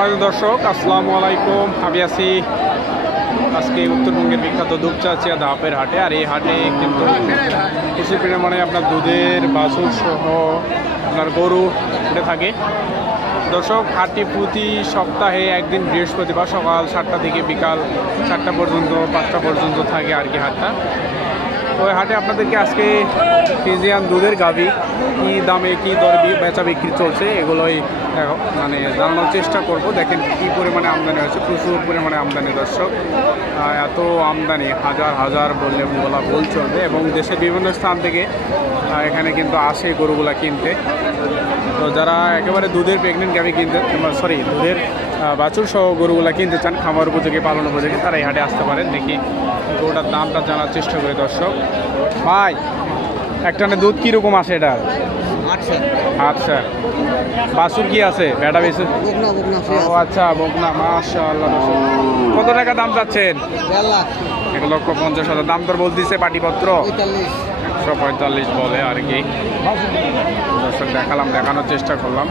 সম্মানিত দর্শক, আসসালামু আলাইকুম। আমি আছি আজকে উত্তরবঙ্গের বিখ্যাত দুপচাচিয়া ধাপের হাটে। আর এই হাটে কিন্তু প্রচুর পরিমাণে আপনার দুধের বাছুর সহ আপনার গরু উঠে থাকে। দর্শক, হাটটি প্রতি সপ্তাহে একদিন বৃহস্পতিবার সকাল 7টা থেকে বিকাল 4টা পর্যন্ত 5টা পর্যন্ত থাকে আর কি হাটটা। তো ওই হাটে আপনাদেরকে আজকে ফ্রিজিয়ান দুধের গাভী কী দামে কী দর বেচা বিক্রি চলছে এগুলোই মানে জানানোর চেষ্টা করব। দেখেন কী পরিমাণে আমদানি হয়েছে, প্রচুর পরিমাণে আমদানি দর্শক। এত আমদানি, হাজার হাজার বললে বলা ভুল চলবে। এবং দেশের বিভিন্ন স্থান থেকে এখানে কিন্তু আসে গরুগুলা কিনতে। তো যারা একেবারে দুধের প্রেগনেন্ট গাভী কিনতে দুধের বাছুর সহ গরুগুলা কিনতে চান, খামার উপযোগী পালন উপযোগী, তারা এই হাটে আসতে পারেন। দেখি গরুটার দামটা জানার চেষ্টা করি দর্শক। ভাই, একটানে দুধ কীরকম আসে এটা? আচ্ছা, বাছুর কি আছে? বেটা বেশি? ও আচ্ছা, বকনা। মাশাআল্লাহ। কত টাকা দাম চাচ্ছেন? 1,50,000 দাম দর বলতেছে। পাটিপত্র 145 বলে আর কি। দর্শক দেখানোর চেষ্টা করলাম।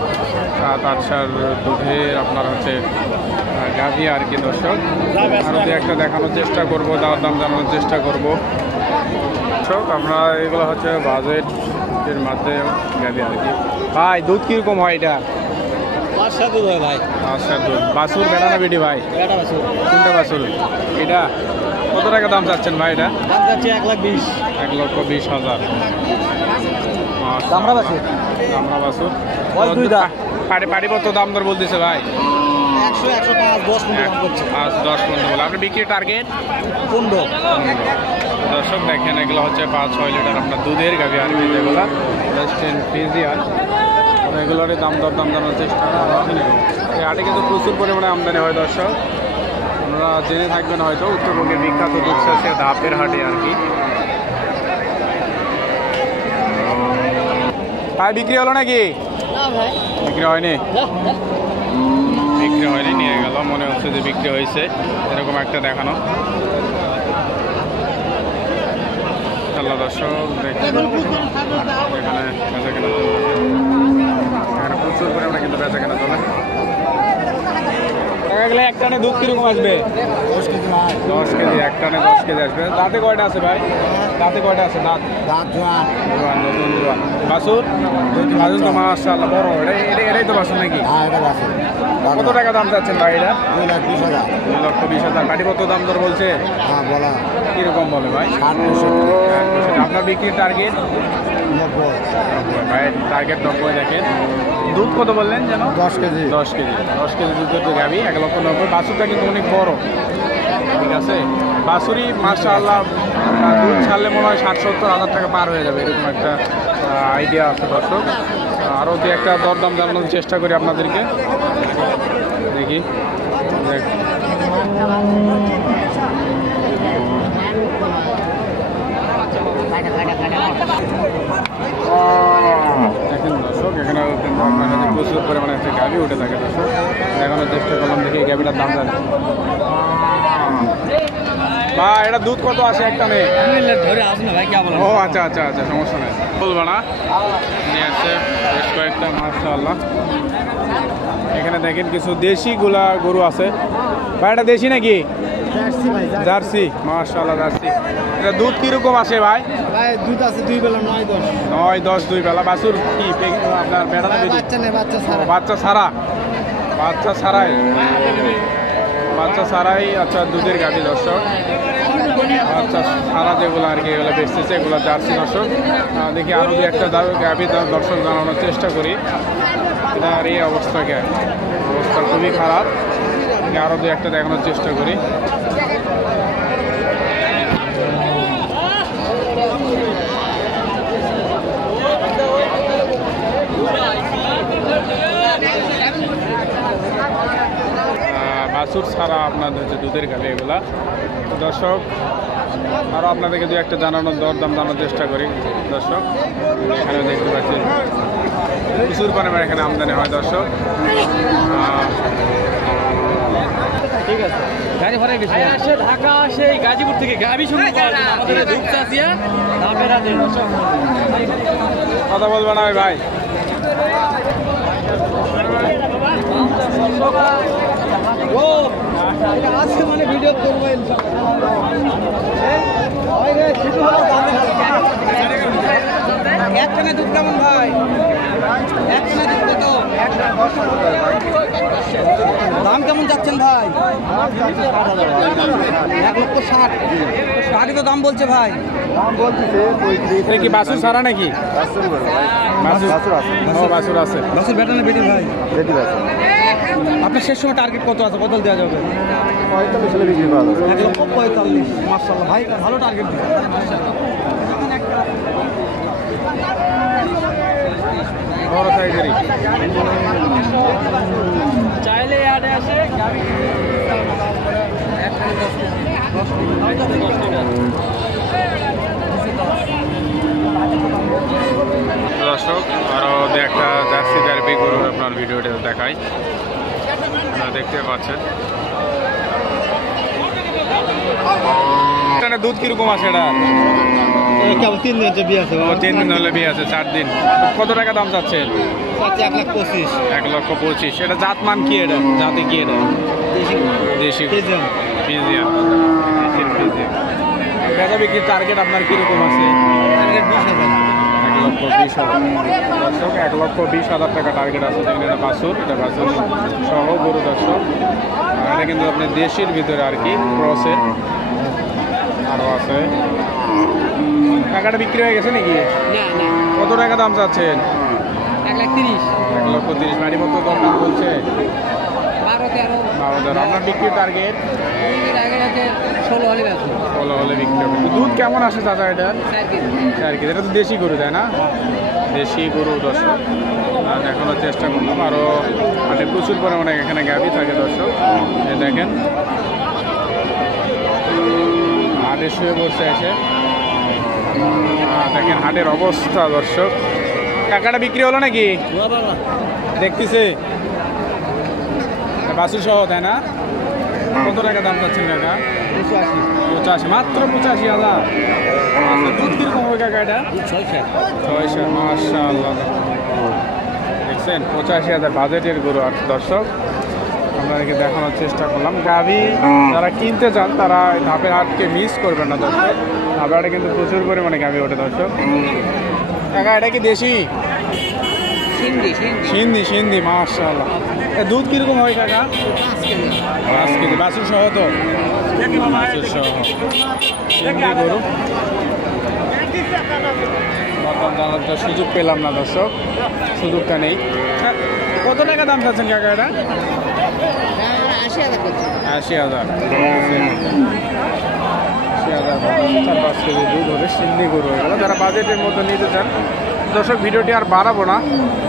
7-8 দুধের আপনার হচ্ছে গাভী আর কি দর্শক। আরও একটা দেখানোর চেষ্টা করবো, দাম জানানোর চেষ্টা করবো দর্শক। আমরা এগুলো হচ্ছে বাজেটের মধ্যে গাভী আর কি। ভাই, দুধ কীরকম হয় এটা? 5 দুধ হয় ভাই। 5 দুধ। বাছুর বেটা না বেটি ভাই? বেটা বাছুর। কোনটা বাছুর এটা? কত টাকা দাম চাচ্ছেন ভাই এটা? দাম চাচ্ছি 1,20,000। 1,20,000। আমরা বাছুর। আমরা বাছুর। দুইটা পাটিপত্র দাম দর বলতেছে ভাই 100, 105, 10 দাম করছে। 5-10 বলে। আপনি বিক্রির টার্গেট 15। দর্শক দেখেন, এগুলো হচ্ছে 5-6 লিটার আপনার দুধের গাভী আর কি, যেগুলো ফ্রিজিয়ান। এগুলোরই দাম জানার চেষ্টা করা। এই হাটে কিন্তু প্রচুর পরিমাণে আমদানি হয় দর্শক। আপনারা জেনে থাকবেন হয়তো, উত্তরবঙ্গের বিখ্যাত দুপচাচিয়া ধাপের হাটে আর কি। ভাই, বিক্রি হলো নাকি? না ভাই, বিক্রি হয়নি। বিক্রি হয়নি, নিয়ে গেল। মনে হচ্ছে যে বিক্রি হয়েছে, এরকম একটা দেখানো। আল্লাহ দর্শক দেখি এখানে বেচা কেনা চলে। এখানে প্রচুর পরিমাণে কিন্তু বেচা কেনা চলে। গেলে এক টানে দুধ কিরকম আসবে? 10 কেজি। এক টানে 10 কেজি আসবে। দাঁতে কয়টা আছে ভাই? দাঁতে কয়টা আছে? দাঁত নতুন জোয়ান। বাছুর তো মাশাআল্লাহ বড়। এটাই তো বাছুর নাকি? কত টাকা দাম চাচ্ছেন ভাই এটা? 2,20,000। পাটিপত্র দাম দর বলছে কিরকম বলে ভাই? আপনার বিক্রির টার্গেট? 90 ভাই, টার্গেট 90। দেখেন দুধ কত বললেন যেন? 10 কেজি। 10 কেজি দুধের তো গাভী। 1,90,000। বাছুরটা কিন্তু অনেক বড়, ঠিক আছে। বাছুরি মাশাআল্লাহ দুধ ছাড়লে মনে হয় 60-70 হাজার টাকা পার হয়ে যাবে, এরকম একটা আইডিয়া আছে দর্শক। আরও যে একটা দরদাম জানানোর চেষ্টা করি আপনাদেরকে। দেখি দেখেন দর্শক, এখানে প্রচুর পরিমাণে একটা গাভী উঠে থাকে দর্শক। দেখানোর চেষ্টা করলাম। দেখি এই গাভীটার দাম জানি বা এটা দুধ কত আছে একটা মেয়ে? ধরে আসুন না ভাই, কে বলেন? ও আচ্ছা, সমস্যা নেই, বলবো না। নিয়ে আসছে বেশ কয়েকটা মাশাআল্লাহ। এখানে দেখেন কিছু দেশি গরু আছে ভাই। এটা দেশি নাকি? জার্সি। মাশাআল্লাহ, জার্সি। এটা দুধ কিরকম আসে ভাই? ভাই, দুধ আছে 2 বেলা 9-10। 9-10 2 বেলা। বাছুর কি আপনার বেটা না বেটি? বাচ্চা নেই, বাচ্চা ছাড়া। বাচ্চা ছাড়াই। আচ্ছা, দুধের গাভী দর্শক। আচ্ছা, সারা যেগুলো আর কি এগুলো বেচতেছে, এগুলো জার্সি দর্শক। দেখি আরও একটা গাভী দর্শক জানানোর চেষ্টা করি। এটার এই অবস্থা খুবই খারাপ। আরও একটা দেখানোর চেষ্টা করি। বাছুর ছাড়া আপনাদের যে দুধের গাভী এগুলা দর্শক। আরও আপনাদেরকে দু একটা জানানোর দরদাম জানানোর চেষ্টা করি দর্শক। এখানে দেখতে পাচ্ছি প্রচুর পরিমাণে এখানে আমদানি হয় দর্শক। ঠিক আছে, গাড়ি ভরে গেছে। আসে ঢাকা, আসে গাজীপুর থেকে গাবি শুরু করে আমাদের দুপচাচিয়া ধাপের হাটে। কথা বলবো না ভাই। আজকে মানে ভিডিও করবো একখানে দুধ কেমন ভাই? একখানে দুধ কত? দাম কেমন যাচ্ছেন ভাই? 1,60,000। 60 তো দাম বলছে ভাই। এটা কি বাছুর ছাড়া নাকি? বাছুর আছে। বাছুর বেটা না বেটি ভাই? আপনার শেষ সময় টার্গেট কত আছে? কত দেওয়া যাবে? 1,45,000। মাশাআল্লাহ ভাই, ভালো টার্গেট। বড় সাইজেরই চাইলে আড়ে আসে গাবি দর্শক আরও একটা জার্সি ডার্বি গরুর আপনার ভিডিওটা দেখাই, আপনারা দেখতে পাচ্ছেন। এখানে দুধ কিরকম আছে? এটা কেবল 3 দিন যে বিয়ে আছে। 3 দিন হলে বিয়ে আছে, 4 দিন। কত টাকা দাম চাচ্ছেন? 1,25,000। 1,25,000। এটা জাত মান কি? এটা জাতি কি? এটা দেশি ফিজিয়ান। বেচা বিক্রির টার্গেট আপনার কিরকম আছে? 1,20,000। দর্শক 1,20,000 টাকা টার্গেট আছে। দেখেন এটা বাছুর, এটা বাছুর সহ গরু দর্শক। এটা কিন্তু আপনার দেশির ভিতরে আর কি, ক্রসের। আরও আছে। টাকাটা বিক্রি হয়ে গেছে নাকি? কত টাকা দাম চাচ্ছেন? 1,30,000। 1,30,000। বাড়ি মতো কম দাম বলছে? 12-13। আপনার বিক্রির টার্গেট? 16 হলে বেচো। 16 হলে বিক্রি হবে। দুধ কেমন আসে চাচা এটা? 4 কেজি। 4 কেজি। এটা তো দেশি গরু, তাই না? দেশি গরু দর্শক। আর দেখানোর চেষ্টা করলাম। আরও মানে প্রচুর পরিমাণে এখানে গাভী থাকে দর্শক। এই দেখেন হাটে শুয়ে বসে এসে দেখেন হাটের অবস্থা দর্শক। টাকাটা বিক্রি হলো নাকি? দেখতেছে বাছুর সহ, তাই না? কত টাকা দাম চাচ্ছেন কাকা? 85। মাত্র 85,000। আচ্ছা, দুধ কিরকম হবে কাকা এটা? 600। মাশাআল্লাহ, দেখছেন 85,000 বাজেটের গরু। আর দর্শক আপনাদেরকে দেখানোর চেষ্টা করলাম। গাভী যারা কিনতে চান তারা ধাপের হাটকে মিস করবেন না দর্শক। ধাপের হাটে কিন্তু প্রচুর পরিমাণে গাভী ওঠে দর্শক। কাকা এটা কি দেশি? সিন্ধি। মাশাআল্লাহ। দুধ কিরকম হয় কাকা? 5 কেজি। বাছুর সহ তো? বাছুর সহ সিন্ধি গরু। জানার তো সুযোগ পেলাম না দর্শক, সুযোগটা নেই। কত টাকা দাম চাচ্ছেন কাকা এটা? 80,000। 4-5 কেজি দুধ হবে, সিন্ধি গরু হয়ে গেল। যারা বাজেটের মতো নিতে চান দর্শক, ভিডিওটি আর বাড়াবো না।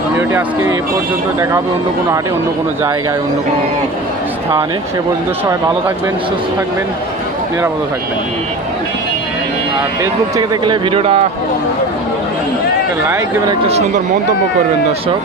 ভিডিওটি আজকে এই পর্যন্ত। দেখা হবে অন্য কোনো হাটে, অন্য কোনো জায়গায়, অন্য কোনো স্থানে। সে পর্যন্ত সবাই ভালো থাকবেন, সুস্থ থাকবেন, নিরাপদ থাকবেন। আর ফেসবুক থেকে দেখলে ভিডিওটা একটা লাইক দেবেন, একটা সুন্দর মন্তব্য করবেন দর্শক।